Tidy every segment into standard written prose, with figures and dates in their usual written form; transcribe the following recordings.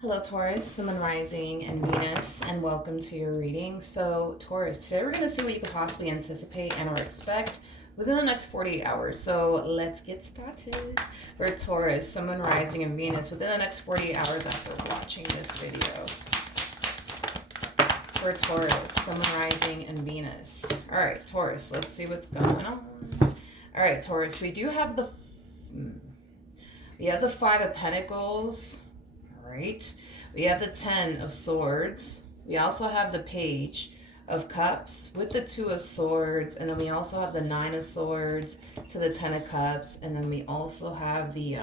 Hello, Taurus, Sun, Rising, and Venus, and welcome to your reading. So, Taurus, today we're going to see what you could possibly anticipate and or expect within the next 48 hours. So, let's get started. For Taurus, Sun, Rising, and Venus within the next 48 hours after watching this video. For Taurus, Sun, Rising, and Venus. All right, Taurus, let's see what's going on. All right, Taurus, we have the Five of Pentacles. Right, we have the Ten of Swords. We also have the Page of Cups with the Two of Swords, and then we also have the Nine of Swords to the Ten of Cups, and then we also have the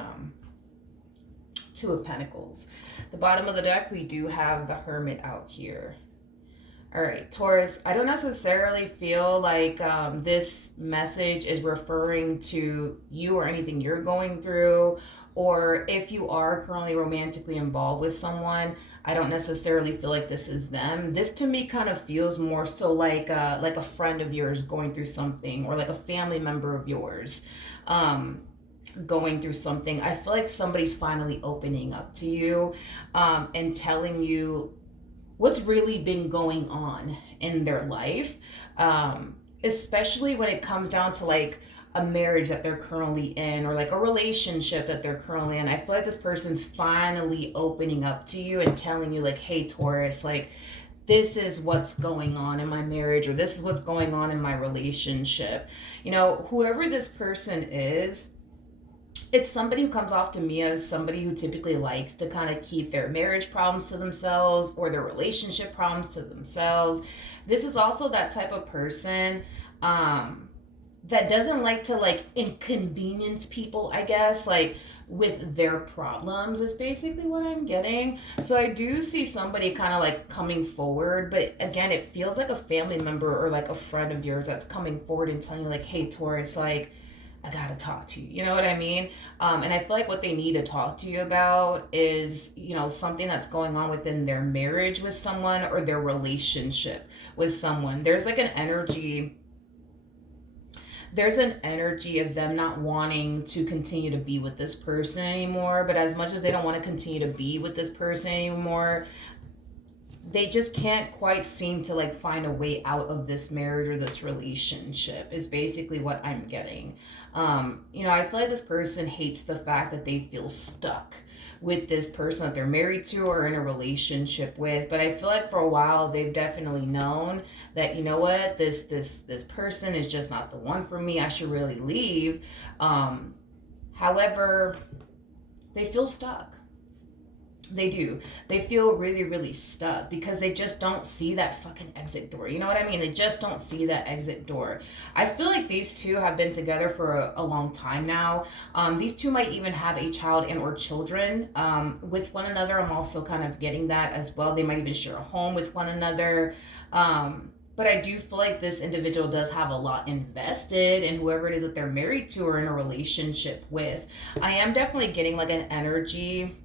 Two of Pentacles. The bottom of the deck, we do have the Hermit out here. All right, Taurus, I don't necessarily feel like this message is referring to you or anything you're going through, or if you are currently romantically involved with someone, I don't necessarily feel like this is them. This to me kind of feels more so like a friend of yours going through something, or like a family member of yours going through something. I feel like somebody's finally opening up to you and telling you what's really been going on in their life, especially when it comes down to like a marriage that they're currently in, or like a relationship that they're currently in. I feel like this person's finally opening up to you and telling you like, hey, Taurus, like this is what's going on in my marriage, or this is what's going on in my relationship. You know, whoever this person is, it's somebody who comes off to me as somebody who typically likes to kind of keep their marriage problems to themselves or their relationship problems to themselves. This is also that type of person that doesn't like to like inconvenience people, I guess, like with their problems is basically what I'm getting. So I do see somebody kind of like coming forward, but again, it feels like a family member or like a friend of yours that's coming forward and telling you like, hey, Taurus, like I gotta talk to you. You know what I mean? And I feel like what they need to talk to you about is, you know, something that's going on within their marriage with someone or their relationship with someone. There's an energy of them not wanting to continue to be with this person anymore. But as much as they don't want to continue to be with this person anymore, they just can't quite seem to like find a way out of this marriage or this relationship is basically what I'm getting. You know, I feel like this person hates the fact that they feel stuck with this person that they're married to or in a relationship with. But I feel like for a while they've definitely known that, you know what, this person is just not the one for me. I should really leave. However, they feel stuck. They do. They feel really, really stuck because they just don't see that fucking exit door. You know what I mean? They just don't see that exit door. I feel like these two have been together for a long time now. These two might even have a child and or children with one another. I'm also kind of getting that as well. They might even share a home with one another. But I do feel like this individual does have a lot invested in whoever it is that they're married to or in a relationship with. I am definitely getting like an energy.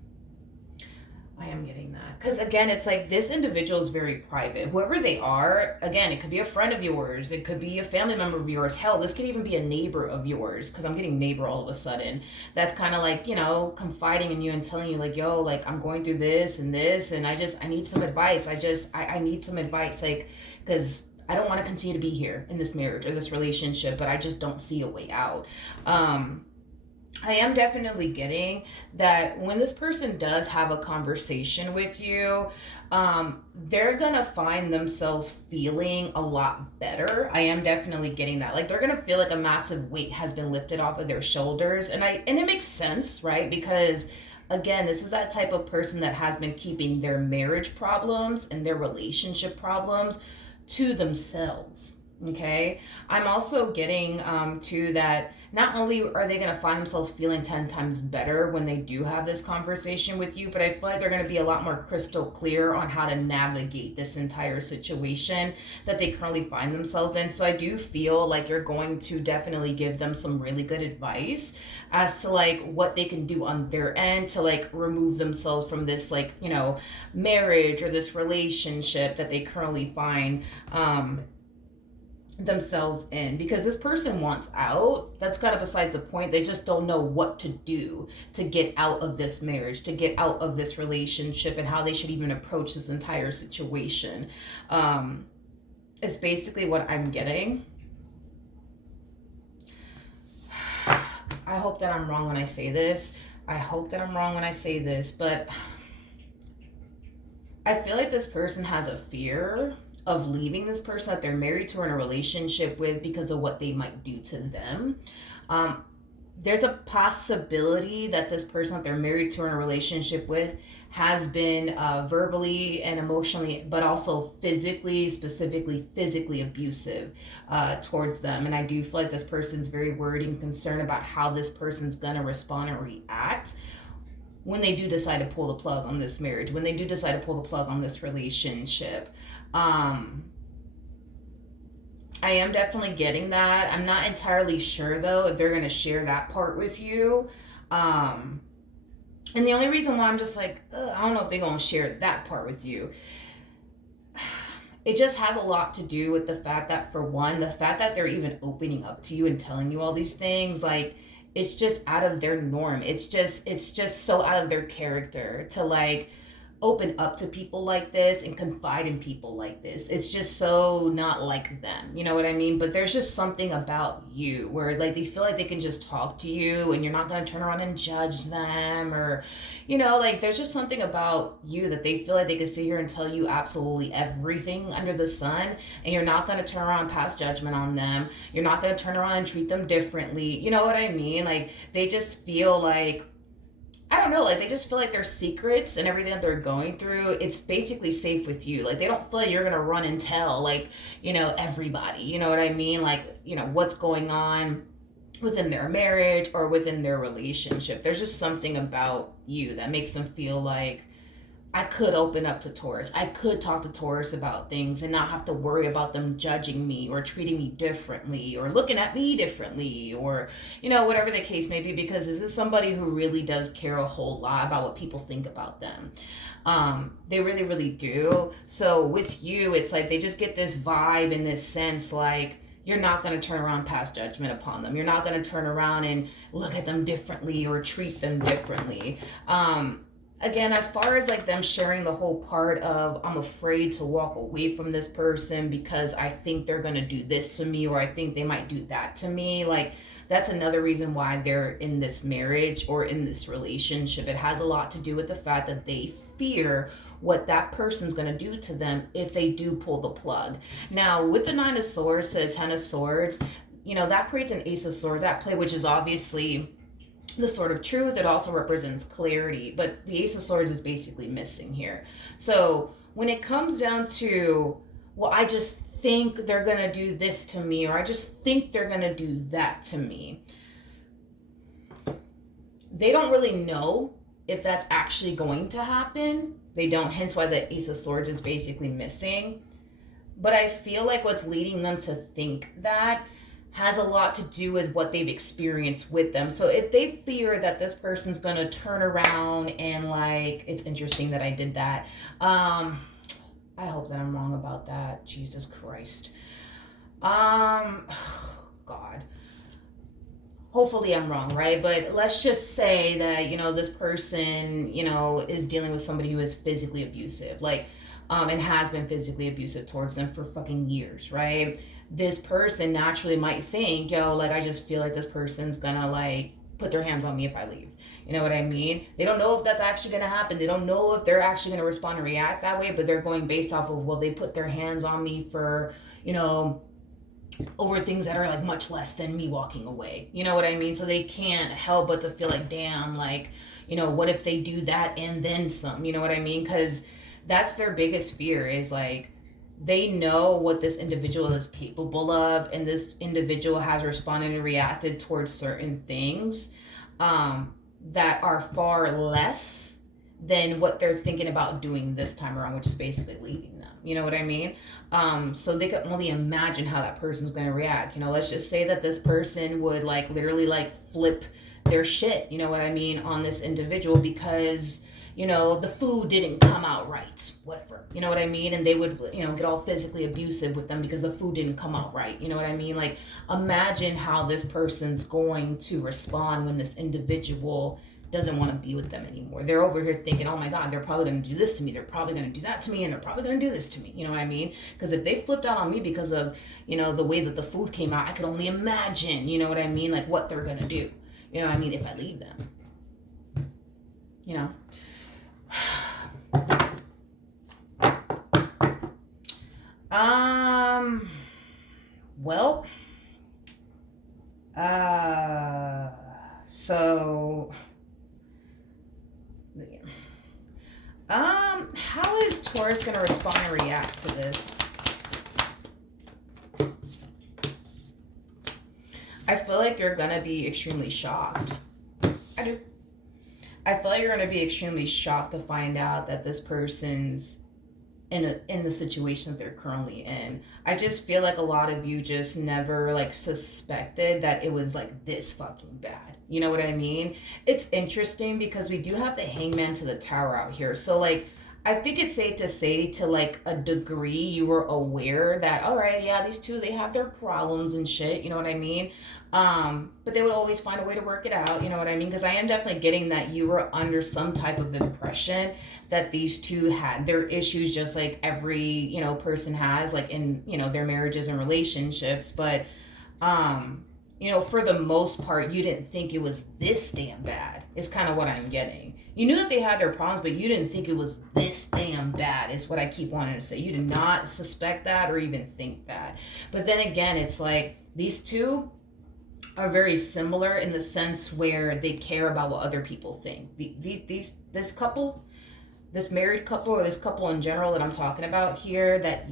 I am getting that. Because again, it's like this individual is very private. Whoever they are, again, it could be a friend of yours. It could be a family member of yours. Hell, this could even be a neighbor of yours. Because I'm getting neighbor all of a sudden. That's kind of like, you know, confiding in you and telling you like, yo, like I'm going through this and this. And I need some advice. I need some advice. Like, because I don't want to continue to be here in this marriage or this relationship. But I just don't see a way out. I am definitely getting that when this person does have a conversation with you, they're gonna find themselves feeling a lot better. I am definitely getting that. Like they're gonna feel like a massive weight has been lifted off of their shoulders, and it makes sense, right? Because again, this is that type of person that has been keeping their marriage problems and their relationship problems to themselves. Okay, I'm also getting to that not only are they going to find themselves feeling 10 times better when they do have this conversation with you, but I feel like they're going to be a lot more crystal clear on how to navigate this entire situation that they currently find themselves in. So I do feel like you're going to definitely give them some really good advice as to like what they can do on their end to like remove themselves from this like, you know, marriage or this relationship that they currently find themselves in, because this person wants out. That's kind of besides the point. They just don't know what to do to get out of this marriage, to get out of this relationship, and how they should even approach this entire situation. It's basically what I'm getting. I hope that I'm wrong when I say this. But I feel like this person has a fear of leaving this person that they're married to or in a relationship with because of what they might do to them. There's a possibility that this person that they're married to or in a relationship with has been verbally and emotionally, but also physically, specifically physically abusive towards them. And I do feel like this person's very worried and concerned about how this person's going to respond and react when they do decide to pull the plug on this marriage, when they do decide to pull the plug on this relationship. I am definitely getting that. I'm not entirely sure though if they're going to share that part with you. And the only reason why I'm just like, I don't know if they're going to share that part with you. It just has a lot to do with the fact that, for one, the fact that they're even opening up to you and telling you all these things, like, it's just out of their norm. It's just so out of their character to like open up to people like this and confide in people like this. It's just so not like them, you know what I mean? But there's just something about you where like they feel like they can just talk to you and you're not going to turn around and judge them, or like there's just something about you that they feel like they can sit here and tell you absolutely everything under the sun, and you're not going to turn around and pass judgment on them. You're not going to turn around and treat them differently. You know what I mean? Like they just feel like, I don't know, like they just feel like their secrets and everything that they're going through, it's basically safe with you. Like they don't feel like you're going to run and tell like, everybody, you know what I mean? Like, what's going on within their marriage or within their relationship. There's just something about you that makes them feel like, I could open up to Taurus. I could talk to Taurus about things and not have to worry about them judging me or treating me differently or looking at me differently, or, whatever the case may be, because this is somebody who really does care a whole lot about what people think about them. They really, really do. So with you, it's like they just get this vibe and this sense like, you're not going to turn around and pass judgment upon them. You're not going to turn around and look at them differently or treat them differently. Again, as far as like them sharing the whole part of, I'm afraid to walk away from this person because I think they're going to do this to me, or I think they might do that to me. Like that's another reason why they're in this marriage or in this relationship. It has a lot to do with the fact that they fear what that person's going to do to them if they do pull the plug. Now, with the 9 of Swords to the 10 of Swords, that creates an Ace of Swords at play, which is obviously the Sword of Truth. It also represents clarity, but the Ace of Swords is basically missing here. So when it comes down to, well, I just think they're going to do this to me, or I just think they're going to do that to me, they don't really know if that's actually going to happen. They don't, hence why the Ace of Swords is basically missing. But I feel like what's leading them to think that has a lot to do with what they've experienced with them. So if they fear that this person's going to turn around and like, it's interesting that I did that. I hope that I'm wrong about that. Jesus Christ. God. Hopefully I'm wrong, right? But let's just say that, this person, is dealing with somebody who is physically abusive, like, and has been physically abusive towards them for fucking years, right? This person naturally might think, like, I just feel like this person's gonna, like, put their hands on me if I leave. You know what I mean? They don't know if that's actually gonna happen. They don't know if they're actually gonna respond and react that way, but they're going based off of, well, they put their hands on me for, over things that are, like, much less than me walking away. You know what I mean? So they can't help but to feel like, damn, like, what if they do that and then some? You know what I mean? Because that's their biggest fear, is, like, they know what this individual is capable of, and this individual has responded and reacted towards certain things that are far less than what they're thinking about doing this time around, which is basically leaving them. You know what I mean? So they can only imagine how that person's going to react. Let's just say that this person would like literally like flip their shit, you know what I mean, on this individual because, the food didn't come out right, whatever, you know what I mean? And they would, get all physically abusive with them because the food didn't come out right, you know what I mean? Like, imagine how this person's going to respond when this individual doesn't want to be with them anymore. They're over here thinking, oh my God, they're probably going to do this to me. They're probably going to do that to me. And they're probably going to do this to me. You know what I mean? Because if they flipped out on me because of, the way that the food came out, I could only imagine, you know what I mean? Like what they're going to do. You know what I mean? If I leave them, you know? Well, so how is Taurus gonna respond and react to this? I feel like you're gonna be extremely shocked. I do. I feel like you're gonna be extremely shocked to find out that this person's in the situation that they're currently in. I just feel like a lot of you just never like suspected that it was like this fucking bad. You know what I mean? It's interesting because we do have the Hangman to the Tower out here. So like I think it's safe to say to like a degree you were aware that all right, yeah, these two they have their problems and shit, you know what I mean? But they would always find a way to work it out, you know what I mean? Because I am definitely getting that you were under some type of impression that these two had their issues just like every, person has like in, their marriages and relationships, but for the most part, you didn't think it was this damn bad, is kind of what I'm getting. You knew that they had their problems, but you didn't think it was this damn bad, is what I keep wanting to say. You did not suspect that or even think that. But then again, it's like these two are very similar in the sense where they care about what other people think. This couple, this married couple, or this couple in general that I'm talking about here that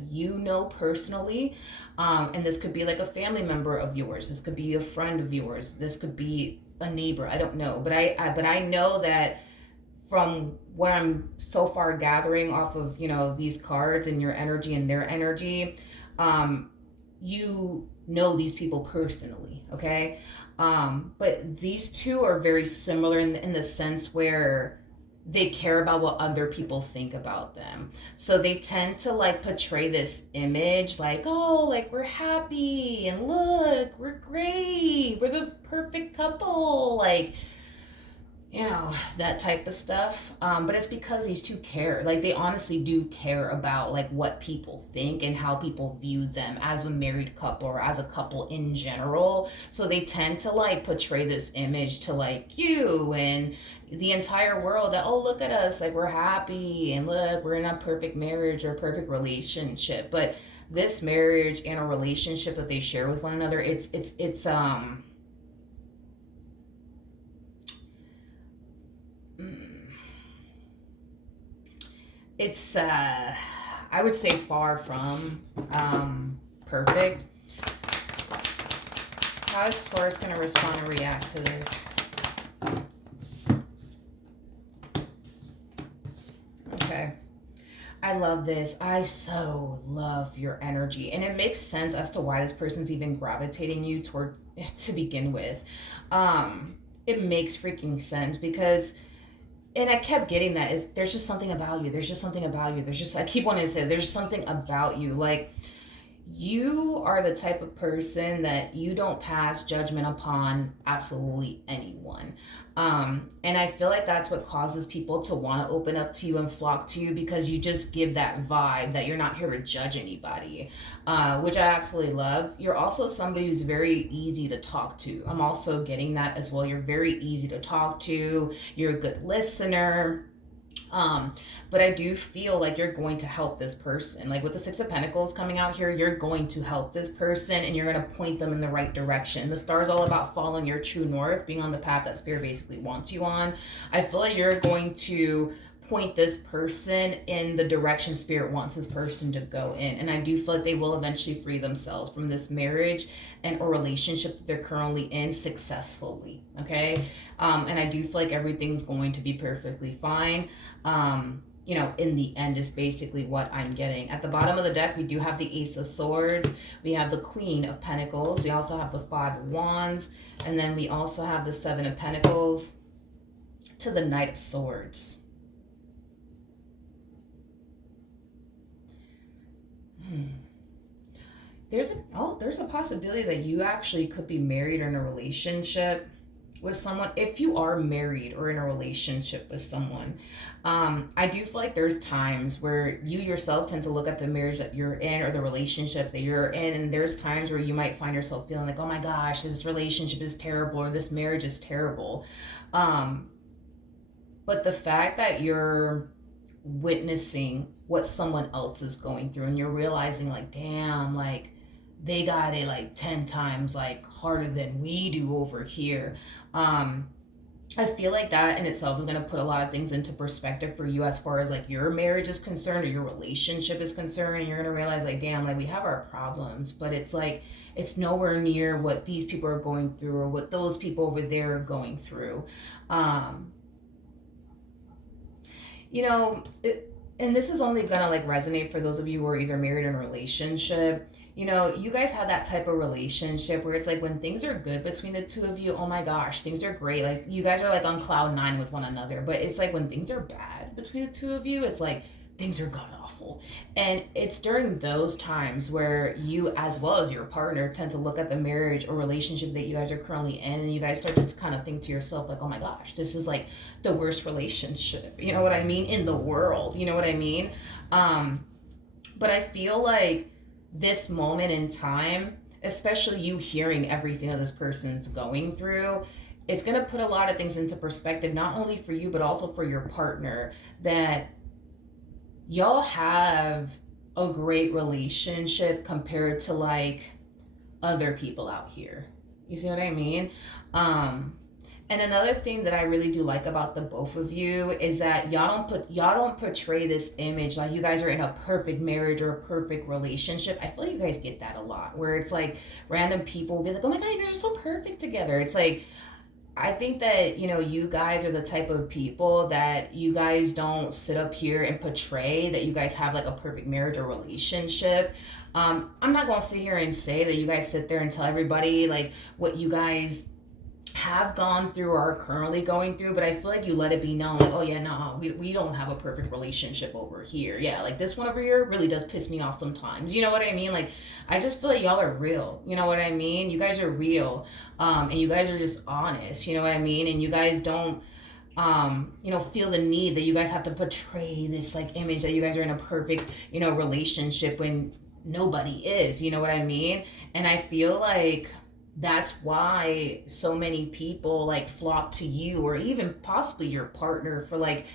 personally, and this could be like a family member of yours, this could be a friend of yours, this could be a neighbor, I don't know, but I know that from what I'm so far gathering off of these cards and your energy and their energy, you know these people personally, okay? But these two are very similar in the sense where they care about what other people think about them. So they tend to like portray this image like, oh, like we're happy and look, we're great, we're the perfect couple, like, that type of stuff. But it's because these two care. Like they honestly do care about like what people think and how people view them as a married couple or as a couple in general. So they tend to like portray this image to like you and the entire world that, oh, look at us, like we're happy and look, we're in a perfect marriage or perfect relationship. But this marriage and a relationship that they share with one another, it's I would say far from perfect. How is Taurus going to respond and react to this? Okay. I love this. I so love your energy. And it makes sense as to why this person's even gravitating you toward to begin with. It makes freaking sense because, and I kept getting that, is there's just something about you. There's just something about you. I keep wanting to say, there's just something about you. Like, you are the type of person that you don't pass judgment upon absolutely anyone. And I feel like that's what causes people to want to open up to you and flock to you, because you just give that vibe that you're not here to judge anybody, which I absolutely love. You're also somebody who's very easy to talk to. I'm also getting that as well. You're very easy to talk to. You're a good listener. But I do feel like you're going to help this person. Like with the Six of Pentacles coming out here, you're going to help this person and you're going to point them in the right direction. The star is all about following your true north, being on the path that Spirit basically wants you on. I feel like you're going to point this person in the direction Spirit wants this person to go in. And I do feel like they will eventually free themselves from this marriage and or relationship that they're currently in successfully, okay? And I do feel like everything's going to be perfectly fine. In the end is basically what I'm getting. At the bottom of the deck, we do have the Ace of Swords. We have the Queen of Pentacles. We also have the Five of Wands. And then we also have the Seven of Pentacles to the Knight of Swords. there's a possibility that you actually could be married or in a relationship with someone. If you are married or in a relationship with someone, I do feel like there's times where you yourself tend to look at the marriage that you're in or the relationship that you're in, and there's times where you might find yourself feeling like, oh my gosh, this relationship is terrible or this marriage is terrible. um, but the fact that you're witnessing what someone else is going through and you're realizing like, damn, like they got it like 10 times like harder than we do over here. um I feel like that in itself is going to put a lot of things into perspective for you as far as like your marriage is concerned or your relationship is concerned. And you're going to realize like, damn, like we have our problems, but it's like it's nowhere near what these people are going through or what those people over there are going through. um you know it, and this is only gonna like resonate for those of you who are either married or in a relationship. You guys have that type of relationship where it's like when things are good between the two of you, oh my gosh, things are great, like you guys are like on cloud nine with one another. But it's like when things are bad between the two of you, it's like things are god awful. And it's during those times where you, as well as your partner, tend to look at the marriage or relationship that you guys are currently in, and you guys start to kind of think to yourself like, oh my gosh, this is like the worst relationship, you know what I mean, in the world, you know what I mean. But I feel like this moment in time, especially you hearing everything that this person's going through, it's going to put a lot of things into perspective, not only for you but also for your partner, that y'all have a great relationship compared to like other people out here. You see what I mean? um and another thing that I really do like about the both of you is that y'all don't portray this image like you guys are in a perfect marriage or a perfect relationship. I feel like you guys get that a lot, where it's like random people will be like, "Oh my god, you guys are so perfect together." It's like, I think that, you guys are the type of people that you guys don't sit up here and portray that you guys have like a perfect marriage or relationship. I'm not going to sit here and say that you guys sit there and tell everybody like what you guys have gone through or are currently going through, but I feel like you let it be known like, oh yeah, no, we don't have a perfect relationship over here. Yeah, like this one over here really does piss me off sometimes. You know what I mean? Like, I just feel like y'all are real. You know what I mean? You guys are real. And you guys are just honest. You know what I mean? And you guys don't feel the need that you guys have to portray this like image that you guys are in a perfect, relationship when nobody is. You know what I mean? And I feel like that's why so many people like flock to you or even possibly your partner for like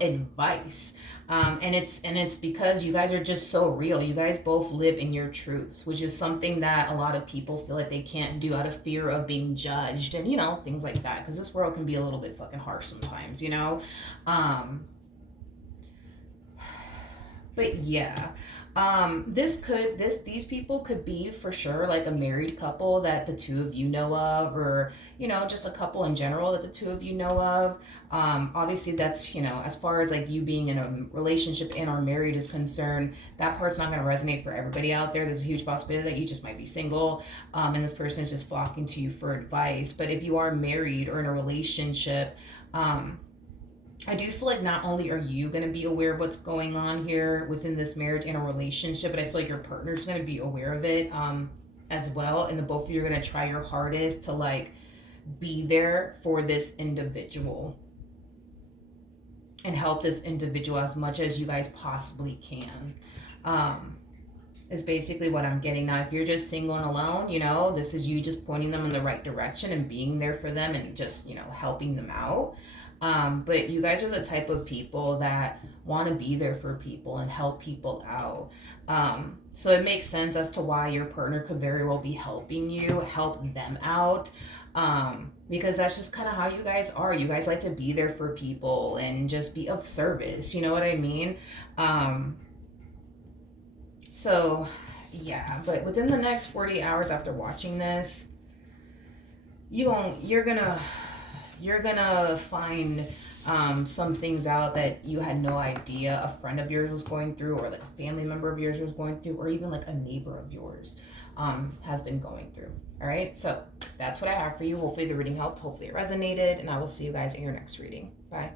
advice. And it's because you guys are just so real. You guys both live in your truths, which is something that a lot of people feel like they can't do out of fear of being judged and things like that, because this world can be a little bit fucking harsh sometimes. But yeah, these people could be for sure like a married couple that the two of you know of, or just a couple in general that the two of you know of. Obviously that's, as far as like you being in a relationship and or married is concerned, that part's not going to resonate for everybody out there. There's a huge possibility that you just might be single, and this person is just flocking to you for advice. But if you are married or in a relationship, I do feel like not only are you going to be aware of what's going on here within this marriage and a relationship, but I feel like your partner's going to be aware of it, as well. And the both of you are going to try your hardest to like be there for this individual and help this individual as much as you guys possibly can. Is basically what I'm getting. Now, if you're just single and alone, this is you just pointing them in the right direction and being there for them and just, helping them out. But you guys are the type of people that want to be there for people and help people out. So it makes sense as to why your partner could very well be helping you, help them out. Because that's just kind of how you guys are. You guys like to be there for people and just be of service. You know what I mean? So yeah, but within the next 40 hours after watching this, you're gonna find some things out that you had no idea a friend of yours was going through, or like a family member of yours was going through, or even like a neighbor of yours has been going through. All right, so that's what I have for you. Hopefully the reading helped, hopefully it resonated, and I will see you guys in your next reading. Bye.